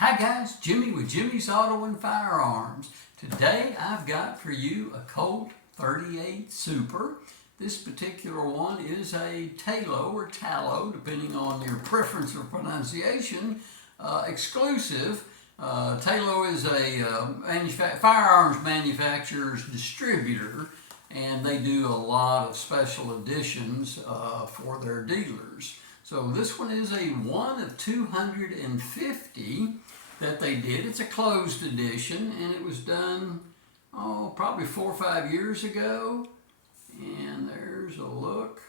Hi guys, Jimmy with Jimmy's Auto and Firearms. Today I've got for you a Colt 38 Super. This particular one is a Talo or Talo, depending on your preference or pronunciation, exclusive. Talo is a firearms manufacturer's distributor, and they do a lot of special editions for their dealers. So this one is a one of 250 that they did. It's a closed edition, and it was done, probably 4 or 5 years ago. And there's a look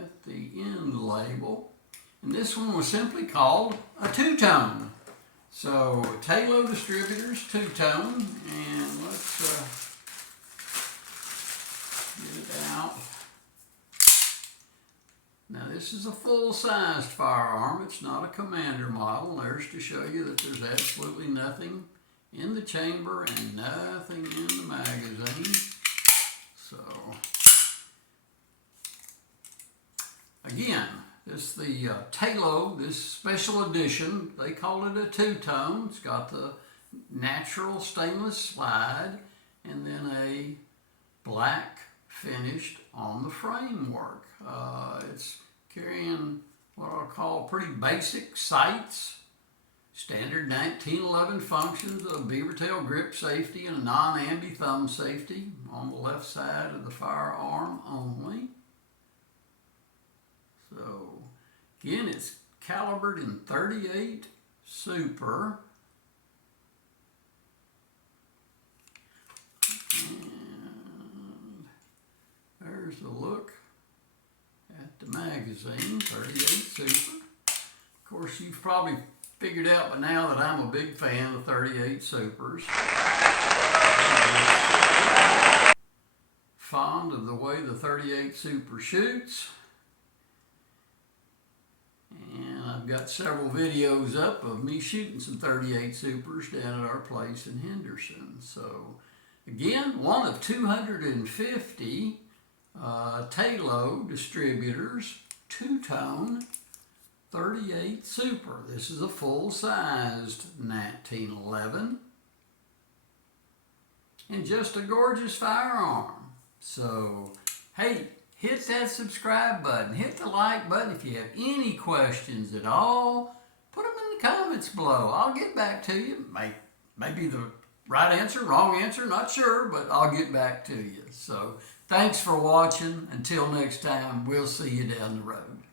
at the end label. And this one was simply called a two-tone. So Talo Distributors two-tone, and let's get it out. Now this is a full-sized firearm. It's not a commander model. There's to show you that there's absolutely nothing in the chamber and nothing in the magazine. So, again, this is the Talo, this special edition. They call it a two-tone. It's got the natural stainless slide and then a black finished on the framework. It's carrying what I'll call pretty basic sights, standard 1911 functions of beaver tail grip safety and a non-ambi thumb safety on the left side of the firearm only. So again, it's calibered in 38 Super. There's a look at the magazine, 38 Super. Of course, you've probably figured out by now that I'm a big fan of 38 Supers. Fond of the way the 38 Super shoots. And I've got several videos up of me shooting some 38 Supers down at our place in Henderson. So, again, one of 250 Talo Distributors two-tone 38 Super. This is a full-sized 1911 and just a gorgeous firearm. So, hey, hit that subscribe button, hit the like button. If you have any questions at all, put them in the comments below. I'll get back to you. Maybe the right answer, wrong answer, not sure, but I'll get back to you. So, thanks for watching. Until next time, we'll see you down the road.